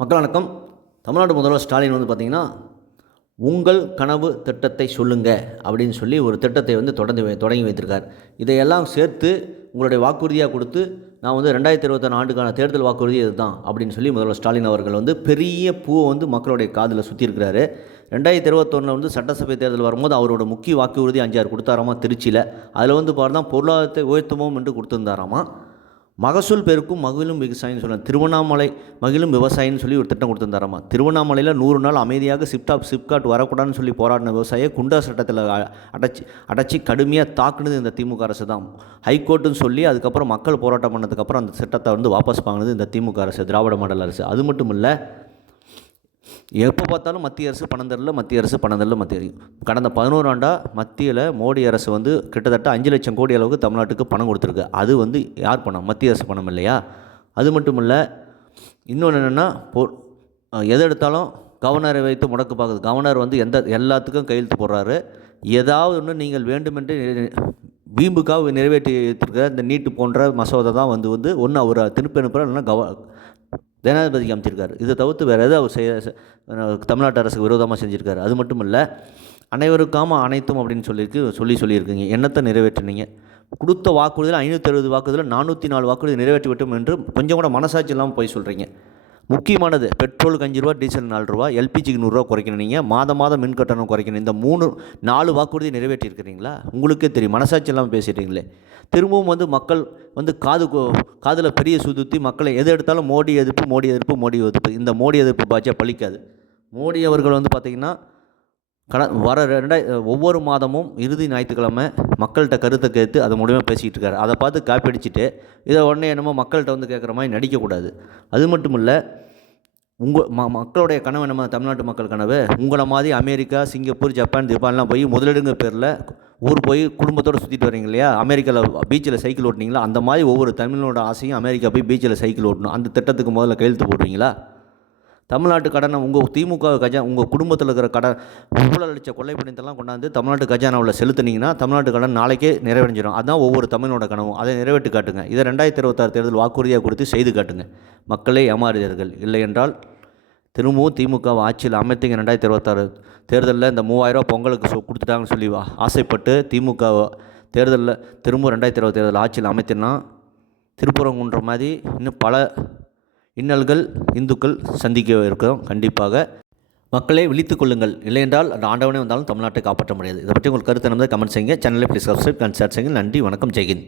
மக்கள் வணக்கம். தமிழ்நாடு முதல்வர் ஸ்டாலின் வந்து பார்த்திங்கன்னா, உங்கள் கனவு திட்டத்தை சொல்லுங்க அப்படின்னு சொல்லி ஒரு திட்டத்தை வந்து தொடங்கி வைத்திருக்கார். இதையெல்லாம் சேர்த்து உங்களுடைய வாக்குறுதியாக கொடுத்து, நான் வந்து 2021 ஆண்டுக்கான தேர்தல் வாக்குறுதி இதுதான் அப்படின்னு சொல்லி முதல்வர் ஸ்டாலின் அவர்கள் வந்து பெரிய பூவை வந்து மக்களுடைய காதில் சுற்றியிருக்கிறாரு. 2021 வந்து சட்டசபை தேர்தல் வரும்போது அவரோட முக்கிய வாக்குறுதி 5, 6 கொடுத்தாராமா திருச்சியில். அதில் வந்து பார்த்தா பொருளாதாரத்தை உயர்த்துவோம் என்று கொடுத்துருந்தாராமா. மகசூல் பெருக்கும் மகிழும் விவசாயின்னு சொல்லுவாங்க. திருவண்ணாமலை மகிழும் விவசாயின்னு சொல்லி ஒரு திட்டம் கொடுத்துருந்தாராமா. திருவண்ணாமலையில் 100 நாள் அமைதியாக சிப்காட் வரக்கூடாதுன்னு சொல்லி போராடின விவசாயியை குண்டா சட்டத்தில் அடைச்சி கடுமையாக தாக்குனது இந்த திமுக அரசு தான். ஹைகோர்ட்டுன்னு சொல்லி அதுக்கப்புறம் மக்கள் போராட்டம் பண்ணதுக்கப்புறம் அந்த திட்டத்தை வந்து வாபஸ் வாங்கினது இந்த திமுக அரசு, திராவிட மாடல் அரசு. அது மட்டும் இல்லை, எப்போ பார்த்தாலும் மத்திய அரசு பணம் தரல. கடந்த 11 ஆண்டாக மத்தியில் மோடி அரசு வந்து கிட்டத்தட்ட 5 லட்சம் கோடி அளவுக்கு தமிழ்நாட்டுக்கு பணம் கொடுத்துருக்கு. அது வந்து யார் பணம்? மத்திய அரசு பணம் இல்லையா? அது மட்டும் இல்லை, இன்னொன்று என்னென்னா, எதை எடுத்தாலும் கவர்னரை வைத்து முடக்கு பார்க்குது. கவர்னர் வந்து எல்லாத்துக்கும் கையெழுத்து போடுறாரு. ஏதாவது ஒன்று நீங்கள் வேண்டுமென்று வீம்புக்காக நிறைவேற்றி வைத்திருக்கிற இந்த நீட்டு போன்ற மசோதை தான் வந்து ஒன்று அவர் திருப்பி அனுப்புகிறார், இல்லைன்னா ஜனாதிபதிக்கு அமைச்சிருக்காரு. இதை தவிர்த்து வேறு எதாவது அவர் தமிழ்நாட்டு அரசுக்கு விரோதமாக செஞ்சுருக்காரு. அது மட்டும் இல்லை, அனைவருக்காம அனைத்தும் அப்படின்னு சொல்லியிருக்கீங்க. என்னத்தை நிறைவேற்றினீங்க? கொடுத்த வாக்குறுதியில் 560 வாக்குறுதியில் 404 வாக்குறுதி நிறைவேற்றி விட்டோம் என்று கொஞ்சம் கூட மனசாட்சி இல்லாமல் போய் சொல்கிறீங்க. முக்கியமானது, பெட்ரோலுக்கு 5 ரூபா, டீசல் 4 ரூபா, எல்பிஜிக்கு 100 ரூபா குறைக்கணும். நீங்கள் மாதம் மின் கட்டணம் குறைக்கணும். இந்த 4 வாக்குறுதி நிறைவேற்றி இருக்கிறீங்களா? உங்களுக்கே தெரியும். மனசாட்சி இல்லாமல் பேசிட்டீங்களே. திரும்பவும் வந்து மக்கள் வந்து காதில் பெரிய சுற்றி மக்களை எது எடுத்தாலும் மோடி எதிர்ப்பு. இந்த மோடி எதிர்ப்பு பாஜா பலிக்காது. மோடி அவர்கள் வந்து பார்த்திங்கன்னா ஒவ்வொரு மாதமும் இறுதி ஞாயிற்றுக்கிழமை மக்கள்கிட்ட கருத்தை கேட்டு அதை மூலியமாக பேசிக்கிட்டு இருக்காரு. அதை பார்த்து காப்பி அடிச்சுட்டு இதை உடனே என்னமோ மக்கள்கிட்ட வந்து கேட்குற மாதிரி நடிக்கக்கூடாது. அது மட்டும் இல்லை, மக்களுடைய கனவு நம்ம தமிழ்நாட்டு மக்கள் கனவு உங்களை மாதிரி அமெரிக்கா, சிங்கப்பூர், ஜப்பான், ஜப்பான்லாம் போய் முதலீடுங்க பேரில் ஊர் போய் குடும்பத்தோடு சுற்றிட்டு வரீங்க இல்லையா? அமெரிக்காவில் பீச்சில் சைக்கிள் ஓட்டினீங்களா? அந்த மாதிரி ஒவ்வொரு தமிழனோட ஆசையும் அமெரிக்கா போய் பீச்சில் சைக்கிள் ஓட்டணும். அந்த திட்டத்துக்கு முதல்ல கையெழுத்து போடுவீங்களா? தமிழ்நாட்டு கடனை உங்கள் திமுக உங்கள் குடும்பத்தில் இருக்கிற கடன் ஊழல் அளித்த கொள்ளை பணத்தெல்லாம் கொண்டாந்து தமிழ்நாட்டு கஜானாவில் செலுத்துனீங்கன்னா தமிழ்நாட்டு கடன் நாளைக்கே நிறைவடைஞ்சிடும். அதுதான் ஒவ்வொரு தமிழனோட கனவும். அதை நிறைவேற்றி காட்டுங்க. இதை 2026 தேர்தல் வாக்குறுதியாக கொடுத்து செய்து காட்டுங்க. மக்களே ஏமாறுவீர்கள். இல்லை என்றால் திரும்பவும் திமுக ஆட்சியில் அமைத்திங்க. 2026 தேர்தலில் இந்த 3000 ரூபா பொங்கலுக்கு கொடுத்துட்டாங்கன்னு சொல்லி ஆசைப்பட்டு திமுக தேர்தலில் திரும்ப 2020 தேர்தல் ஆட்சியில் அமைத்தினா திருப்பரங்குன்ற மாதிரி இன்னும் பல இன்னல்கள் இந்துக்கள் சந்திக்க இருக்கிறோம். கண்டிப்பாக மக்களை விழித்துக் கொள்ளுங்கள். இல்லையென்றால் அந்த ஆண்டவனே வந்தாலும் தமிழ்நாட்டை காப்பாற்ற முடியாது. இதை பற்றி உங்களுக்கு கருத்து கமெண்ட் செய்யுங்க. சேனலை ப்ளீஸ் சப்ஸ்கிரைப் அண்ட் ஷேர் செய்யுங்கள். நன்றி, வணக்கம், ஜெய்ஹிந்த்.